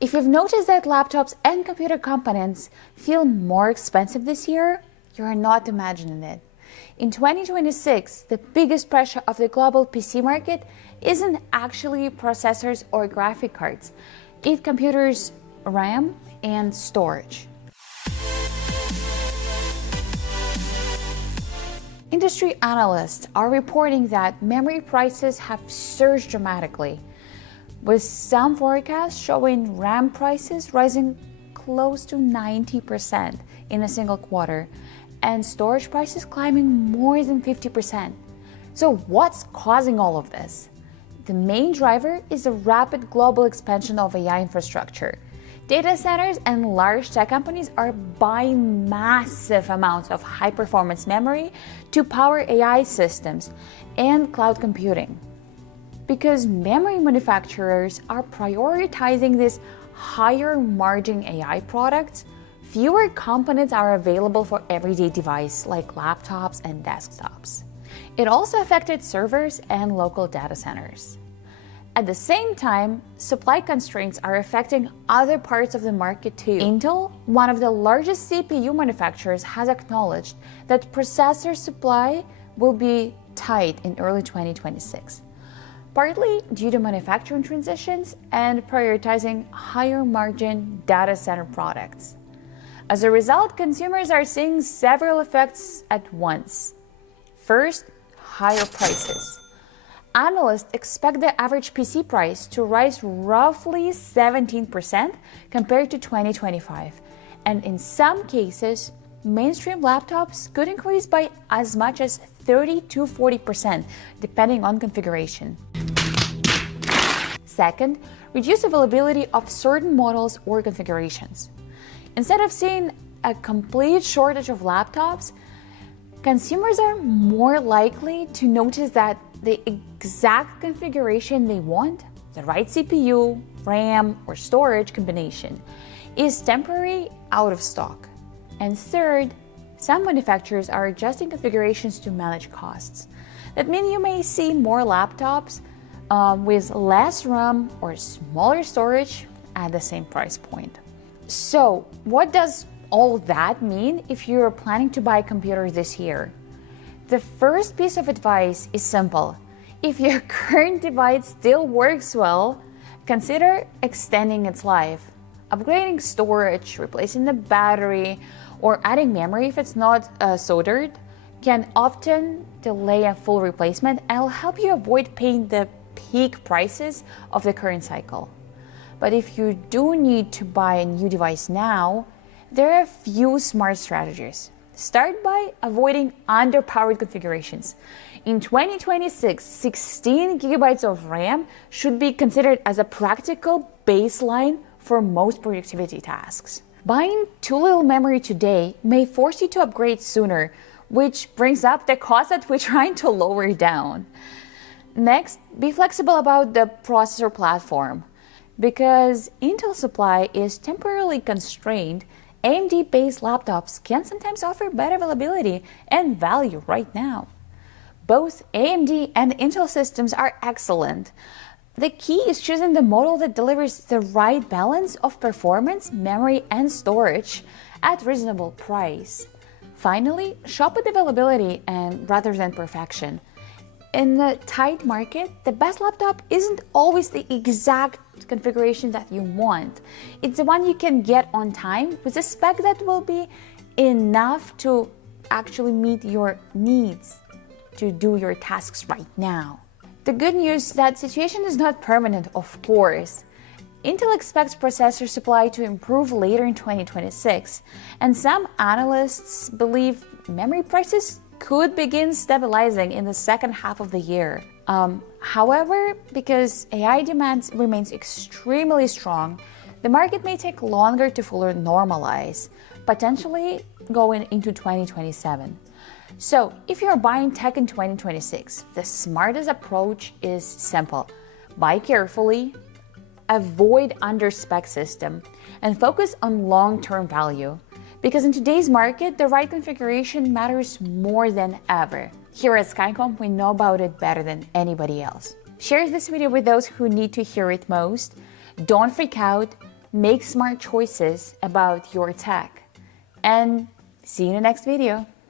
If you've noticed that laptops and computer components feel more expensive this year, you're not imagining it. In 2026, the biggest pressure of the global PC market isn't actually processors or graphic cards. It's computers' RAM and storage. Industry analysts are reporting that memory prices have surged dramatically, with some forecasts showing RAM prices rising close to 90% in a single quarter, and storage prices climbing more than 50%. So what's causing all of this? The main driver is the rapid global expansion of AI infrastructure. Data centers and large tech companies are buying massive amounts of high-performance memory to power AI systems and cloud computing. Because memory manufacturers are prioritizing these higher margin AI products, fewer components are available for everyday devices like laptops and desktops. It also affected servers and local data centers. At the same time, supply constraints are affecting other parts of the market too. Intel, one of the largest CPU manufacturers, has acknowledged that processor supply will be tight in early 2026. Partly due to manufacturing transitions and prioritizing higher margin data center products. As a result, consumers are seeing several effects at once. First, higher prices. Analysts expect the average PC price to rise roughly 17% compared to 2025, and in some cases, mainstream laptops could increase by as much as 30 to 40%, depending on configuration. Second, reduced availability of certain models or configurations. Instead of seeing a complete shortage of laptops, consumers are more likely to notice that the exact configuration they want, the right CPU, RAM, or storage combination, is temporarily out of stock. And third, some manufacturers are adjusting configurations to manage costs. That means you may see more laptops with less RAM or smaller storage at the same price point. So, what does all that mean if you're planning to buy a computer this year? The first piece of advice is simple. If your current device still works well, consider extending its life. Upgrading storage, replacing the battery, or adding memory if it's not soldered can often delay a full replacement and will help you avoid paying the peak prices of the current cycle. But if you do need to buy a new device now, there are a few smart strategies. Start by avoiding underpowered configurations. In 2026, 16 gigabytes of RAM should be considered as a practical baseline for most productivity tasks. Buying too little memory today may force you to upgrade sooner, which brings up the cost that we're trying to lower down. Next, be flexible about the processor platform. Because Intel supply is temporarily constrained, AMD-based laptops can sometimes offer better availability and value right now. Both AMD and Intel systems are excellent. The key is choosing the model that delivers the right balance of performance, memory, and storage at reasonable price. Finally, shop at availability and rather than perfection. In the tight market, the best laptop isn't always the exact configuration that you want. It's the one you can get on time with a spec that will be enough to actually meet your needs to do your tasks right now. The good news is that situation is not permanent, of course. Intel expects processor supply to improve later in 2026, and some analysts believe memory prices could begin stabilizing in the second half of the year. However, because AI demand remains extremely strong, the market may take longer to fully normalize, potentially going into 2027. So, if you're buying tech in 2026, the smartest approach is simple. Buy carefully, avoid under-spec system, and focus on long-term value. Because in today's market, the right configuration matters more than ever. Here at Skycom, we know about it better than anybody else. Share this video with those who need to hear it most. Don't freak out. make smart choices about your tech. And see you in the next video.